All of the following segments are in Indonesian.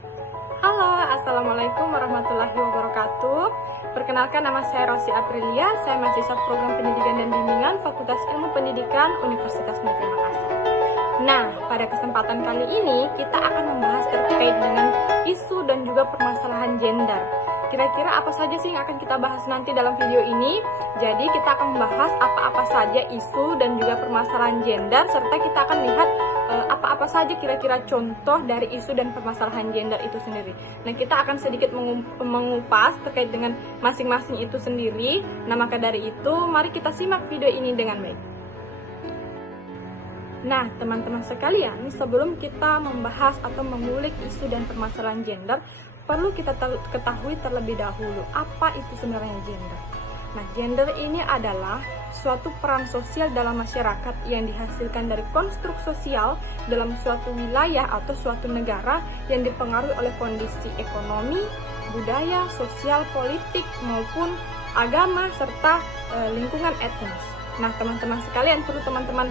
Halo, Assalamualaikum warahmatullahi wabarakatuh. Perkenalkan, nama saya Rosi Aprilia. Saya mahasiswa program pendidikan dan bimbingan Fakultas Ilmu Pendidikan Universitas Negeri Makassar. Nah, pada kesempatan kali ini kita akan membahas terkait dengan isu dan juga permasalahan gender. Kira-kira apa saja sih yang akan kita bahas nanti dalam video ini? Jadi kita akan membahas apa-apa saja isu dan juga permasalahan gender, serta kita akan lihat apa-apa saja kira-kira contoh dari isu dan permasalahan gender itu sendiri. Nah, kita akan sedikit mengupas terkait dengan masing-masing itu sendiri. Nah, maka dari itu, mari kita simak video ini dengan baik. Nah, teman-teman sekalian, sebelum kita membahas atau mengulik isu dan permasalahan gender, perlu kita ketahui terlebih dahulu apa itu sebenarnya gender. Nah, gender ini adalah suatu peran sosial dalam masyarakat yang dihasilkan dari konstruk sosial dalam suatu wilayah atau suatu negara yang dipengaruhi oleh kondisi ekonomi, budaya, sosial, politik, maupun agama, serta lingkungan etnis. Nah, teman-teman sekalian, perlu teman-teman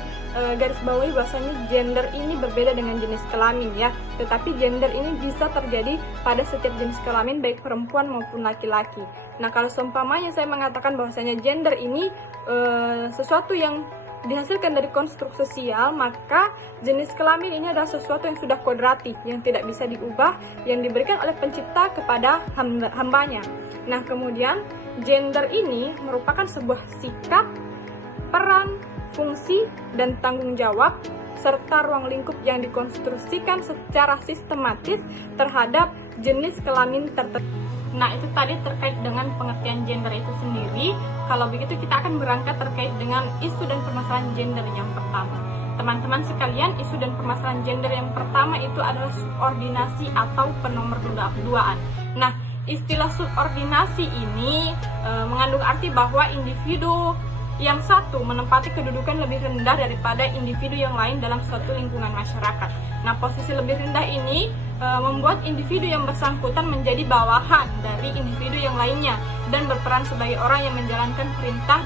garis bawahi bahwasanya gender ini berbeda dengan jenis kelamin ya. Tetapi gender ini bisa terjadi pada setiap jenis kelamin, baik perempuan maupun laki-laki. Nah, kalau seumpamanya saya mengatakan bahwasanya gender ini sesuatu yang dihasilkan dari konstruk sosial, maka jenis kelamin ini adalah sesuatu yang sudah kodratif, yang tidak bisa diubah, yang diberikan oleh pencipta kepada hambanya. Nah, kemudian gender ini merupakan sebuah sikap, peran, fungsi, dan tanggung jawab, serta ruang lingkup yang dikonstruksikan secara sistematis terhadap jenis kelamin tertentu. Nah, itu tadi terkait dengan pengertian gender itu sendiri. Kalau begitu kita akan berangkat terkait dengan isu dan permasalahan gender yang pertama. Teman-teman sekalian, isu dan permasalahan gender yang pertama itu adalah subordinasi atau penomorduaan. Nah, istilah subordinasi ini mengandung arti bahwa individu yang satu menempati kedudukan lebih rendah daripada individu yang lain dalam suatu lingkungan masyarakat. Nah, posisi lebih rendah ini membuat individu yang bersangkutan menjadi bawahan dari individu yang lainnya dan berperan sebagai orang yang menjalankan perintah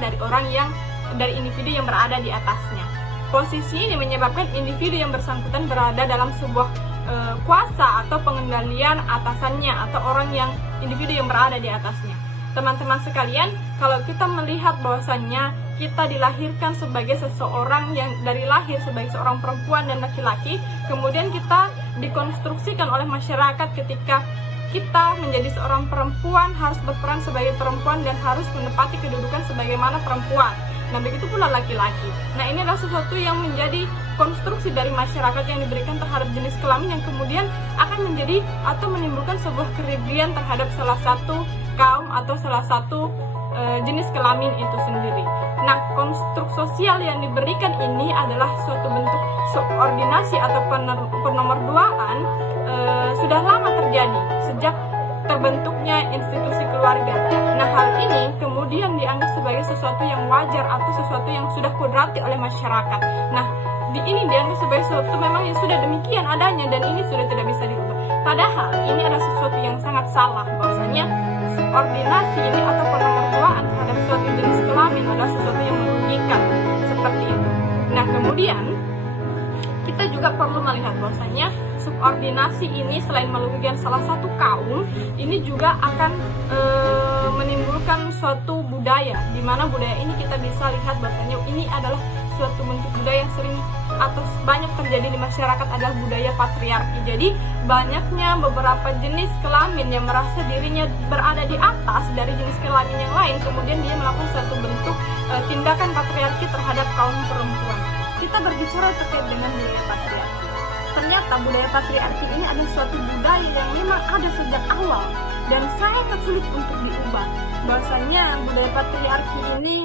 dari individu yang berada di atasnya. Posisi ini menyebabkan individu yang bersangkutan berada dalam sebuah kuasa atau pengendalian atasannya atau individu yang berada di atasnya. Teman-teman sekalian, kalau kita melihat bahwasannya kita dilahirkan sebagai seseorang yang dari lahir sebagai seorang perempuan dan laki-laki, kemudian kita dikonstruksikan oleh masyarakat ketika kita menjadi seorang perempuan harus berperan sebagai perempuan dan harus menepati kedudukan sebagaimana perempuan. Nah, begitu pula laki-laki. Nah, ini adalah sesuatu yang menjadi konstruksi dari masyarakat yang diberikan terhadap jenis kelamin yang kemudian akan menjadi atau menimbulkan sebuah kerugian terhadap salah satu kaum atau salah satu jenis kelamin itu sendiri. Nah, konstruk sosial yang diberikan ini adalah suatu bentuk subordinasi atau penomorduaan sudah lama terjadi sejak terbentuknya institusi keluarga. Nah, hal ini kemudian dianggap sebagai sesuatu yang wajar atau sesuatu yang sudah kodrati oleh masyarakat. Nah, ini dianggap sebagai sesuatu memang yang sudah demikian adanya dan ini sudah tidak bisa diubah. Padahal ini adalah sesuatu yang sangat salah, bahwasanya subordinasi ini atau penomorduaan terhadap suatu jenis kelamin adalah sesuatu yang merugikan seperti itu. Nah, kemudian kita juga perlu melihat bahwasanya subordinasi ini selain merugikan salah satu kaum, ini juga akan menimbulkan suatu budaya, di mana budaya ini kita bisa lihat bahwasanya ini adalah suatu bentuk budaya yang sering atau banyak terjadi di masyarakat adalah budaya patriarki. Jadi banyaknya beberapa jenis kelamin yang merasa dirinya berada di atas dari jenis kelamin yang lain, kemudian dia melakukan suatu bentuk tindakan patriarki terhadap kaum perempuan. Kita berbicara terkait dengan budaya patriarki. Ternyata budaya patriarki ini adalah suatu budaya yang memang ada sejak awal dan sangat sulit untuk diubah. Bahwasanya budaya patriarki ini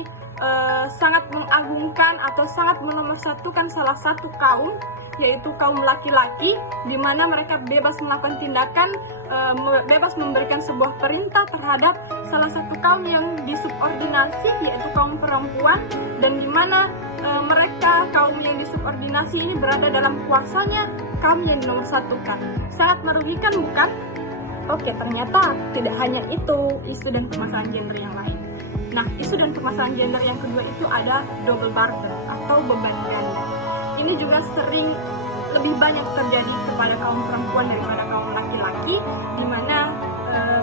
sangat mengagungkan atau sangat menomorsatukan salah satu kaum, yaitu kaum laki-laki, di mana mereka bebas melakukan tindakan, bebas memberikan sebuah perintah terhadap salah satu kaum yang disubordinasi, yaitu kaum perempuan, dan di mana mereka kaum yang disubordinasi ini berada dalam kuasanya kaum yang dinomorsatukan. Sangat merugikan, bukan? Oke, ternyata tidak hanya itu isu dan permasalahan gender yang lain. Nah, isu dan permasalahan gender yang kedua itu ada double burden atau beban ganda. Ini juga sering lebih banyak terjadi kepada kaum perempuan daripada kaum laki-laki. laki-laki, di mana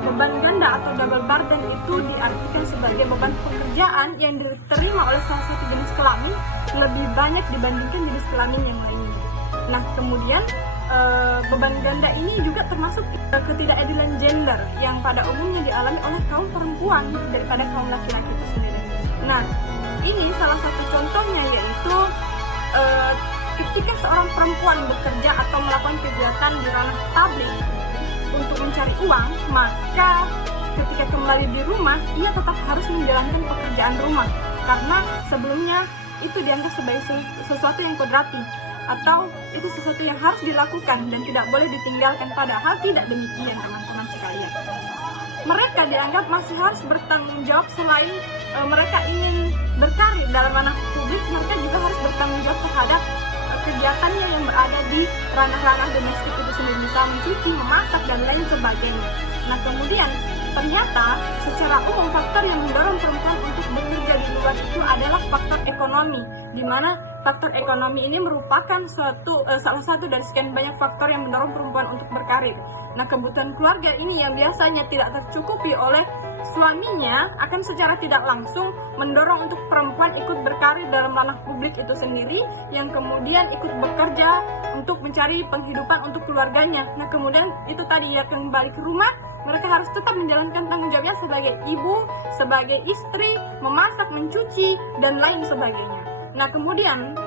beban ganda atau double burden itu diartikan sebagai beban pekerjaan yang diterima oleh salah satu jenis kelamin lebih banyak dibandingkan jenis kelamin yang lainnya. Nah, kemudian beban ganda ini juga termasuk ketidakadilan gender yang pada umumnya dialami oleh kaum perempuan daripada kaum laki-laki itu sendiri. Nah, ini salah satu contohnya yaitu ketika seorang perempuan bekerja atau melakukan kegiatan di ranah publik untuk mencari uang, maka ketika kembali di rumah, ia tetap harus menjalankan pekerjaan rumah karena sebelumnya itu dianggap sebagai sesuatu yang kodrati atau itu sesuatu yang harus dilakukan dan tidak boleh ditinggalkan, padahal tidak demikian teman-teman sekalian. Mereka dianggap masih harus bertanggung jawab. Selain mereka ingin berkarir dalam ranah publik, mereka juga harus bertanggung jawab terhadap kegiatannya yang berada di ranah-ranah domestik itu sendiri, misalnya mencuci, memasak, dan lain sebagainya. Nah, kemudian ternyata secara umum faktor yang mendorong perempuan untuk bekerja di luar itu adalah faktor ekonomi, di mana faktor ekonomi ini merupakan salah satu dari sekian banyak faktor yang mendorong perempuan untuk berkarir. Nah, kebutuhan keluarga ini yang biasanya tidak tercukupi oleh suaminya akan secara tidak langsung mendorong untuk perempuan ikut berkarir dalam ranah publik itu sendiri, yang kemudian ikut bekerja untuk mencari penghidupan untuk keluarganya. Nah, kemudian itu tadi ya, kembali ke rumah, mereka harus tetap menjalankan tanggung jawabnya sebagai ibu, sebagai istri, memasak, mencuci, dan lain sebagainya. Nah, kemudian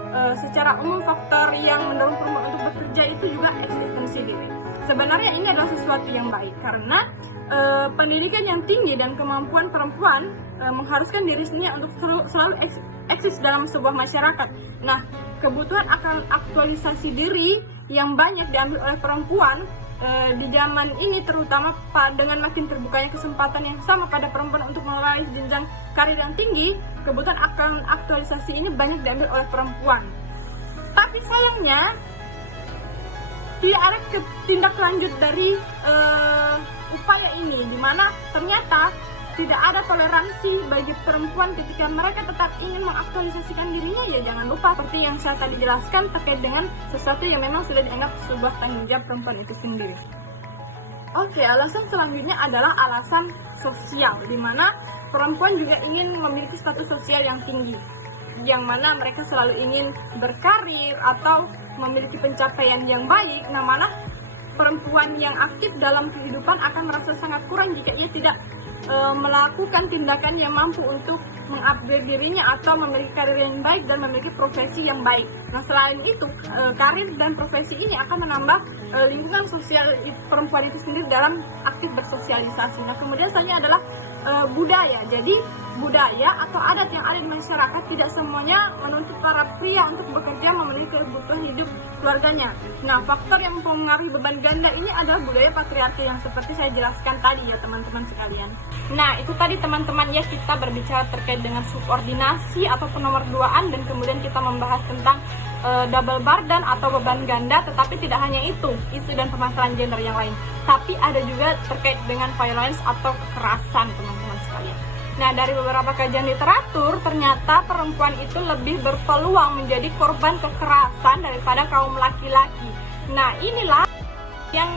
secara umum faktor yang mendorong perempuan untuk bekerja itu juga eksistensi diri. Sebenarnya ini adalah sesuatu yang baik karena pendidikan yang tinggi dan kemampuan perempuan mengharuskan diri sendiri untuk selalu eksis dalam sebuah masyarakat. Nah, kebutuhan akan aktualisasi diri yang banyak diambil oleh perempuan di zaman ini, terutama dengan makin terbukanya kesempatan yang sama pada perempuan untuk meraih jenjang karir yang tinggi, kebutuhan akan aktualisasi ini banyak diambil oleh perempuan. Tapi sayangnya tidak ada tindak lanjut dari upaya ini, di mana ternyata tidak ada toleransi bagi perempuan ketika mereka tetap ingin mengaktualisasikan dirinya. Ya jangan lupa seperti yang saya tadi jelaskan terkait dengan sesuatu yang memang sudah dianggap sebuah tanggung jawab perempuan itu sendiri. Oke, alasan selanjutnya adalah alasan sosial, di mana perempuan juga ingin memiliki status sosial yang tinggi, yang mana mereka selalu ingin berkarir atau memiliki pencapaian yang baik. Nah, mana perempuan yang aktif dalam kehidupan akan merasa sangat kurang jika ia tidak melakukan tindakan yang mampu untuk mengupgrade dirinya atau memiliki karir yang baik dan memiliki profesi yang baik. Nah, selain itu, karir dan profesi ini akan menambah lingkungan sosial perempuan itu sendiri dalam aktif bersosialisasi. Nah, kemudian selanjutnya adalah budaya. Jadi budaya atau adat yang ada di masyarakat tidak semuanya menuntut para pria untuk bekerja memenuhi kebutuhan hidup keluarganya. Nah, faktor yang mempengaruhi beban ganda ini adalah budaya patriarki yang seperti saya jelaskan tadi ya teman-teman sekalian. Nah, itu tadi teman-teman ya, kita berbicara terkait dengan subordinasi atau penomorduaan, dan kemudian kita membahas tentang double burden atau beban ganda. Tetapi tidak hanya itu, isu dan permasalahan gender yang lain, tapi ada juga terkait dengan violence atau kekerasan teman-teman sekalian. Nah, dari beberapa kajian literatur, ternyata perempuan itu lebih berpeluang menjadi korban kekerasan daripada kaum laki-laki. Nah, inilah yang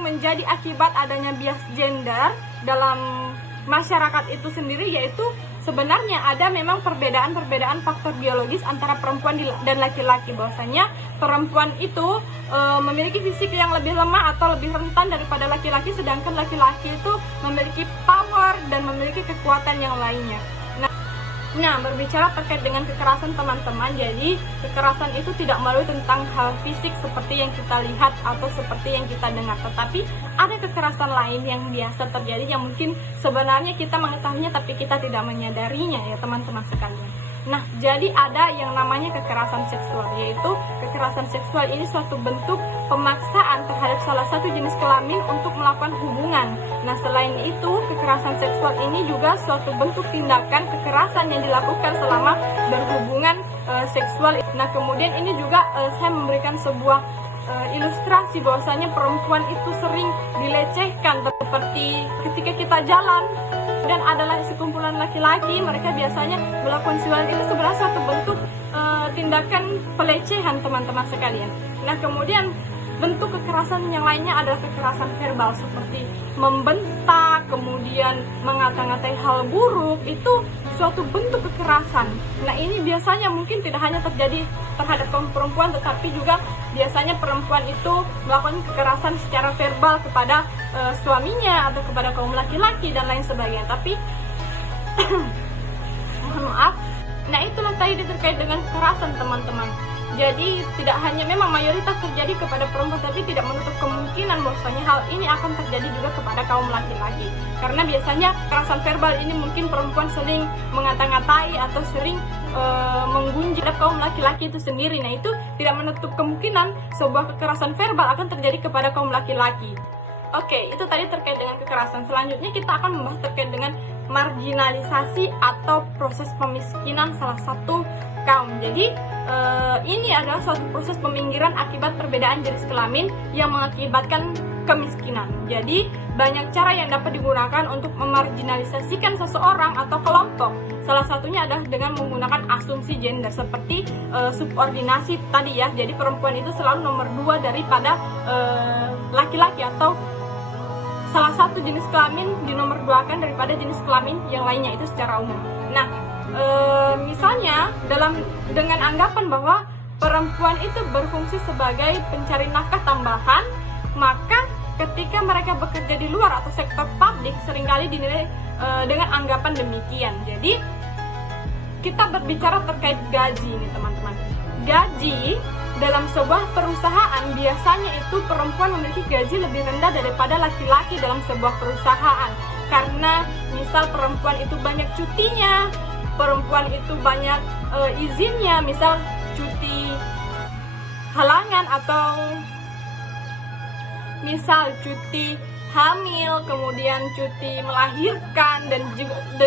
menjadi akibat adanya bias gender dalam masyarakat itu sendiri, yaitu sebenarnya ada memang perbedaan faktor biologis antara perempuan dan laki-laki. Bahwasanya perempuan itu memiliki fisik yang lebih lemah atau lebih rentan daripada laki-laki, sedangkan laki-laki itu memiliki power dan memiliki kekuatan yang lainnya. Nah, berbicara terkait dengan kekerasan teman-teman, jadi kekerasan itu tidak melulu tentang hal fisik seperti yang kita lihat atau seperti yang kita dengar, tetapi ada kekerasan lain yang biasa terjadi yang mungkin sebenarnya kita mengetahuinya tapi kita tidak menyadarinya ya teman-teman sekalian. Nah, jadi ada yang namanya kekerasan seksual, yaitu kekerasan seksual ini suatu bentuk pemaksaan terhadap salah satu jenis kelamin untuk melakukan hubungan. Nah, selain itu, kekerasan seksual ini juga suatu bentuk tindakan kekerasan yang dilakukan selama berhubungan seksual. Nah, kemudian ini juga saya memberikan sebuah ilustrasi bahwasanya perempuan itu sering dilecehkan, seperti ketika kita jalan dan adalah sekumpulan laki-laki, mereka biasanya melakukan siwalan. Itu sebenarnya satu bentuk tindakan pelecehan teman-teman sekalian. Nah, kemudian bentuk kekerasan yang lainnya adalah kekerasan verbal seperti membentak, kemudian mengata-ngatai hal buruk, itu suatu bentuk kekerasan. Nah, ini biasanya mungkin tidak hanya terjadi terhadap kaum perempuan, tetapi juga biasanya perempuan itu melakukan kekerasan secara verbal kepada suaminya atau kepada kaum laki-laki dan lain sebagainya. Tapi mohon maaf. Nah, itulah tadi terkait dengan kekerasan, teman-teman. Jadi tidak hanya memang mayoritas terjadi kepada perempuan, tapi tidak menutup kemungkinan bahwasanya hal ini akan terjadi juga kepada kaum laki-laki. Karena biasanya kekerasan verbal ini mungkin perempuan sering mengata-ngatai atau sering menggunjing kaum laki-laki itu sendiri. Nah, itu tidak menutup kemungkinan sebuah kekerasan verbal akan terjadi kepada kaum laki-laki. Oke, itu tadi terkait dengan kekerasan. Selanjutnya kita akan membahas terkait dengan marginalisasi atau proses pemiskinan salah satu kaum. Jadi ini adalah suatu proses peminggiran akibat perbedaan jenis kelamin yang mengakibatkan kemiskinan. Jadi banyak cara yang dapat digunakan untuk memarginalisasikan seseorang atau kelompok. Salah satunya adalah dengan menggunakan asumsi gender seperti subordinasi tadi ya. Jadi perempuan itu selalu nomor 2 daripada laki-laki, atau salah satu jenis kelamin dinomor 2-kan daripada jenis kelamin yang lainnya, itu secara umum. Nah, misalnya dengan anggapan bahwa perempuan itu berfungsi sebagai pencari nafkah tambahan, maka ketika mereka bekerja di luar atau sektor publik seringkali dinilai dengan anggapan demikian. Jadi kita berbicara terkait gaji nih, teman-teman. Gaji dalam sebuah perusahaan biasanya itu perempuan memiliki gaji lebih rendah daripada laki-laki dalam sebuah perusahaan, karena misal perempuan itu banyak cutinya, perempuan itu banyak izinnya, misal cuti halangan atau misal cuti hamil, kemudian cuti melahirkan, dan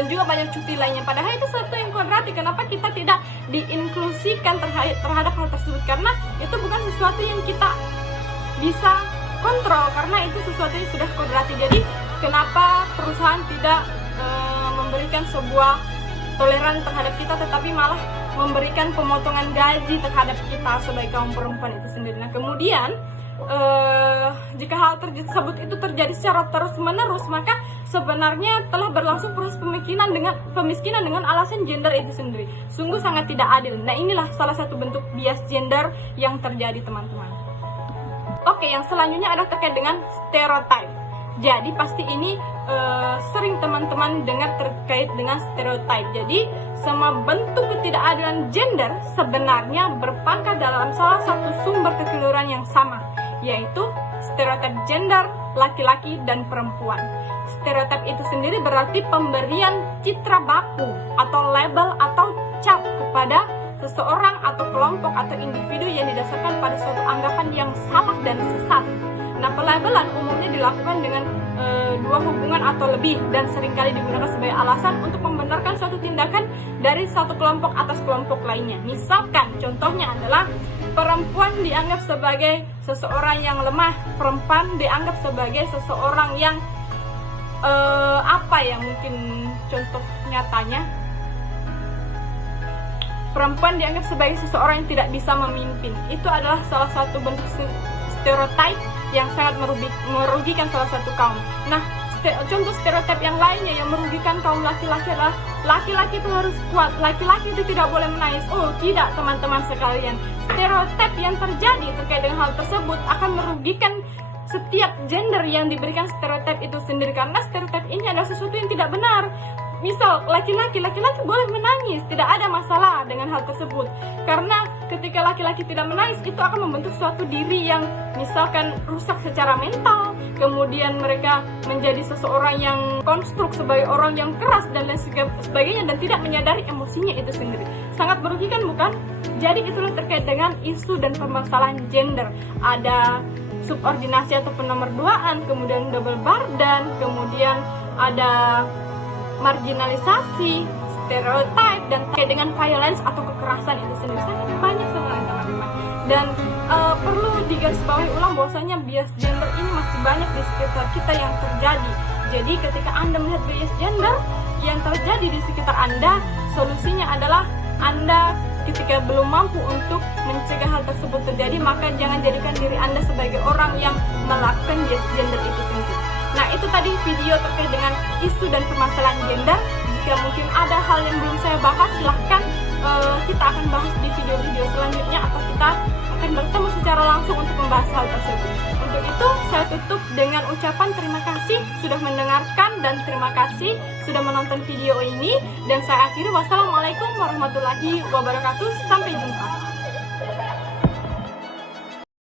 juga banyak cuti lainnya. Padahal itu sesuatu yang kodrati. Kenapa kita tidak diinklusikan terhadap hal tersebut? Karena itu bukan sesuatu yang kita bisa kontrol, karena itu sesuatu yang sudah kodrati. Jadi kenapa perusahaan tidak memberikan sebuah toleran terhadap kita, tetapi malah memberikan pemotongan gaji terhadap kita sebagai kaum perempuan itu sendiri. Nah, kemudian jika hal tersebut itu terjadi secara terus-menerus, maka sebenarnya telah berlangsung proses pemiskinan dengan alasan gender itu sendiri. Sungguh sangat tidak adil. Nah, inilah salah satu bentuk bias gender yang terjadi, teman-teman. Oke, yang selanjutnya adalah terkait dengan stereotype. Jadi pasti ini sering teman-teman dengar terkait dengan stereotype. Jadi semua bentuk ketidakadilan gender sebenarnya berpangkat dalam salah satu sumber kekeliruan yang sama, yaitu stereotip gender laki-laki dan perempuan. Stereotip itu sendiri berarti pemberian citra baku atau label atau cap kepada seseorang atau kelompok atau individu yang didasarkan pada suatu anggapan yang salah dan sesat. Nah, pelabelan umumnya dilakukan dengan dua hubungan atau lebih dan seringkali digunakan sebagai alasan untuk membenarkan suatu tindakan dari satu kelompok atas kelompok lainnya. Misalkan contohnya adalah perempuan dianggap sebagai seseorang yang lemah, perempuan dianggap sebagai seseorang yang mungkin contoh nyatanya, perempuan dianggap sebagai seseorang yang tidak bisa memimpin. Itu adalah salah satu bentuk stereotip yang sangat merugikan salah satu kaum. Nah, contoh stereotip yang lainnya yang merugikan kaum laki-laki adalah laki-laki itu harus kuat, laki-laki itu tidak boleh menangis. Oh, tidak, teman-teman sekalian. Stereotip yang terjadi terkait dengan hal tersebut akan merugikan setiap gender yang diberikan stereotip itu sendiri, karena stereotip ini adalah sesuatu yang tidak benar. Misal laki-laki boleh menangis, tidak ada masalah dengan hal tersebut. Karena ketika laki-laki tidak menangis, itu akan membentuk suatu diri yang misalkan rusak secara mental, kemudian mereka menjadi seseorang yang konstruk sebagai orang yang keras dan lain sebagainya, dan tidak menyadari emosinya itu sendiri. Sangat merugikan, bukan? Jadi itulah terkait dengan isu dan permasalahan gender. Ada subordinasi atau penomor duaan, kemudian double burden, kemudian ada marginalisasi, stereotype, dan terkait dengan violence atau kekerasan itu sendiri. Sangat banyak sebenarnya, teman-teman. Dan perlu digarisbawahi ulang bahwasanya bias gender ini masih banyak di sekitar kita yang terjadi. Jadi ketika Anda melihat bias gender yang terjadi di sekitar Anda, solusinya adalah Anda ketika belum mampu untuk mencegah hal tersebut terjadi, maka jangan jadikan diri Anda sebagai orang yang melakukan gender itu sendiri. Nah, itu tadi video terkait dengan isu dan permasalahan gender. Jika mungkin ada hal yang belum saya bahas, silahkan kita akan bahas di video-video selanjutnya, atau kita akan bertemu secara langsung untuk membahas hal tersebut. Untuk itu, saya tutup dengan ucapan terima kasih sudah mendengarkan dan terima kasih sudah menonton video ini. Dan saya akhiri, wassalamualaikum warahmatullahi wabarakatuh. Sampai jumpa.